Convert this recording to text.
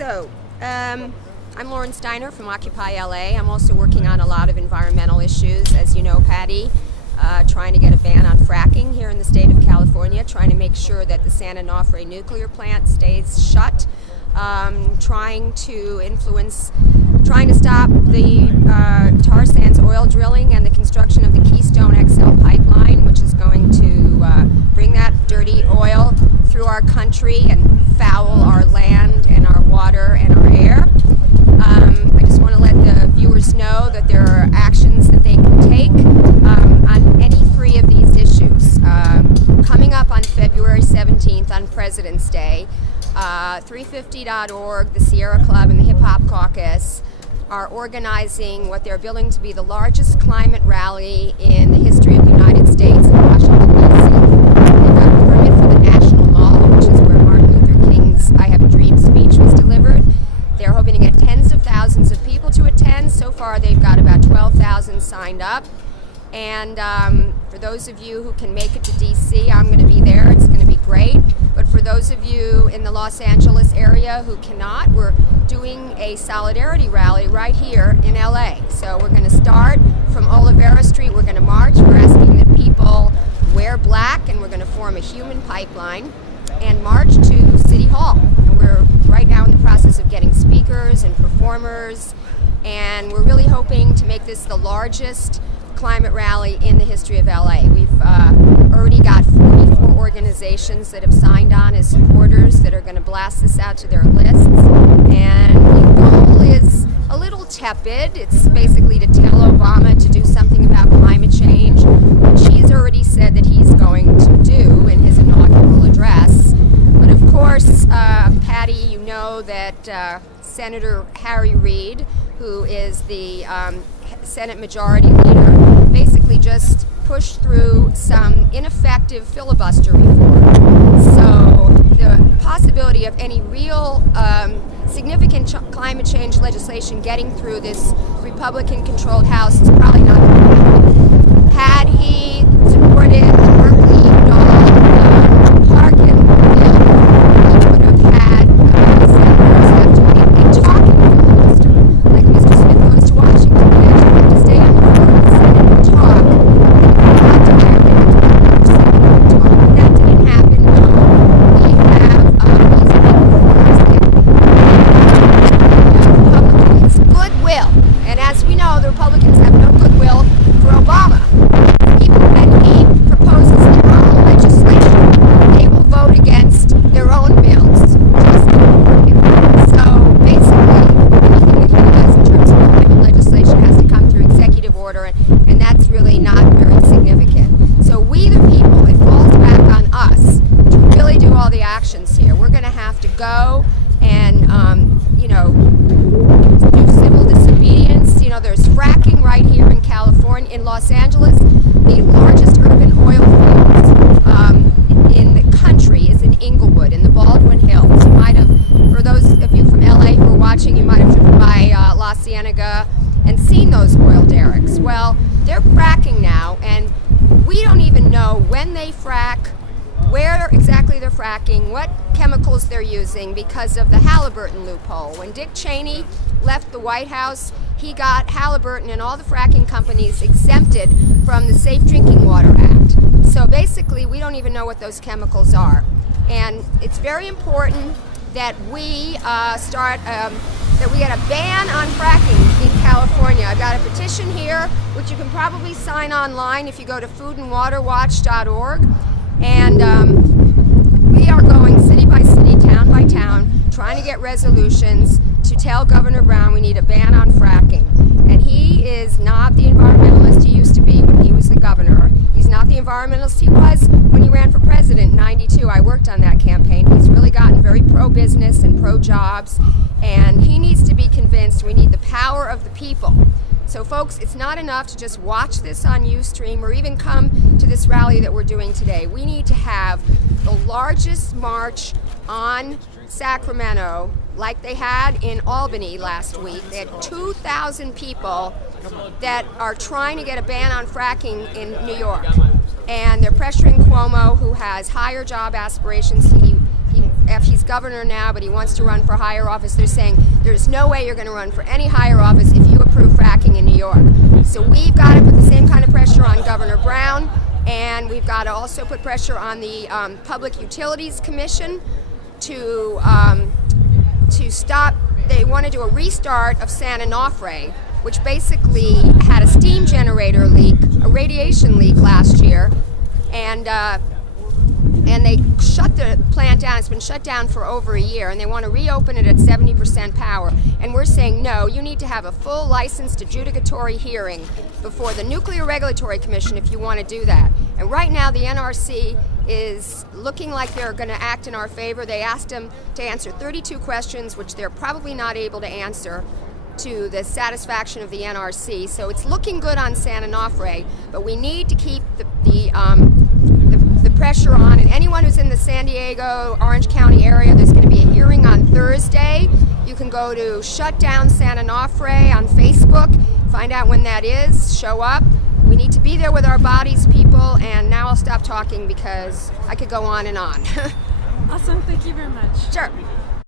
I'm Lauren Steiner from Occupy LA. I'm also working on a lot of environmental issues, as you know, Patty, trying to get a ban on fracking here in the state of California, trying to make sure that the San Onofre nuclear plant stays shut, trying to stop the tar sands oil drilling and the construction of the Keystone XL pipeline, which is going to bring that dirty oil through our country and foul our land and our water and our air. I just want to let the viewers know that there are actions that they can take on any three of these issues. Coming up on February 17th on President's Day, 350.org, the Sierra Club, and the Hip Hop Caucus are organizing what they're billing to be the largest climate rally in the history of the United States in Washington, D.C. They've got a permit for the National Mall, which is where Martin Luther King's I Have a Dream speech was delivered. They're hoping to get tens of thousands of people to attend. So far, they've got about 12,000 signed up. And for those of you who can make it to D.C., I'm going to be there. It's going to be great. But for those of you in the Los Angeles area who cannot, we're doing a solidarity rally right here in LA. So we're going to start from Olivera Street. We're going to march. We're asking that people wear black, and we're going to form a human pipeline and march to City Hall. And we're right now in the process of getting speakers and performers, and we're really hoping to make this the largest climate rally in the history of LA. We've already got 44 organizations that have signed on as supporters that are going to blast this out to their lists, and the goal is a little tepid. It's basically to tell Obama to do something about climate change, which he's already said that he's going to do in his inaugural address. But of course, Patty, you know that Senator Harry Reid, who is the Senate Majority Leader, basically just pushed through some ineffective filibuster reform. So the possibility of any real significant climate change legislation getting through this Republican-controlled House is probably not going to happen. Had he supported the Berkeley-Dahl Parkin bill, he would have had senators have to make a talking filibuster. Like Mr. Smith goes to Washington, they actually have to stay on the floor of the Senate and talk. Not to get a talk. But that didn't happen. No. We have these big reforms that Republicans' goodwill. And as we know, the Republicans have no goodwill for Obama. Even when he proposes their own legislation, they will vote against their own bills just to support him. So basically, anything that he does in terms of climate legislation has to come through executive order, and that's really not very significant. So we, the people, it falls back on us to really do all the actions here. We're going to have to go and, do civil disobedience. There's fracking right here in California, in Los Angeles. The largest urban oil fields in the country is in Inglewood, in the Baldwin Hills. You might have, for those of you from LA who are watching, you might have driven by La Cienega and seen those oil derricks. Well, they're fracking now, and we don't even know when they frack, where exactly they're fracking, what chemicals they're using because of the Halliburton loophole. When Dick Cheney left the White House, he got Halliburton and all the fracking companies exempted from the Safe Drinking Water Act. So basically, we don't even know what those chemicals are. And it's very important that we that we get a ban on fracking in California. I've got a petition here, which you can probably sign online if you go to foodandwaterwatch.org. And we are going city by city, town by town, trying to get resolutions to tell Governor Brown we need a ban on fracking. And he is not the environmentalist he used to be when he was the governor. He's not the environmentalist he was when he ran for president in '92. I worked on that campaign. He's really gotten very pro-business and pro-jobs, and he needs to be convinced we need the power of the people. So folks, it's not enough to just watch this on Ustream or even come to this rally that we're doing today. We need to have the largest march on Sacramento like they had in Albany last week. They had 2,000 people that are trying to get a ban on fracking in New York. And they're pressuring Cuomo, who has higher job aspirations. He he's governor now, but he wants to run for higher office. They're saying there's no way you're going to run for any higher office if you approve fracking in New York. So we've got to put the same kind of pressure on Governor Brown, and we've got to also put pressure on the Public Utilities Commission to stop. They want to do a restart of San Onofre, which basically had a steam generator leak, a radiation leak last year, and they shut the plant down. It's been shut down for over a year, and they want to reopen it at 70% power. And we're saying, no, you need to have a full licensed adjudicatory hearing before the Nuclear Regulatory Commission if you want to do that. And right now, the NRC is looking like they're going to act in our favor. They asked them to answer 32 questions, which they're probably not able to answer to the satisfaction of the NRC. So it's looking good on San Onofre, but we need to keep the pressure on. And anyone who's in the San Diego, Orange County area, there's going to be a hearing on Thursday. You can go to Shut Down San Onofre on Facebook, find out when that is, show up. We need to be there with our bodies, people, and now I'll stop talking because I could go on and on. Awesome, thank you very much. Sure.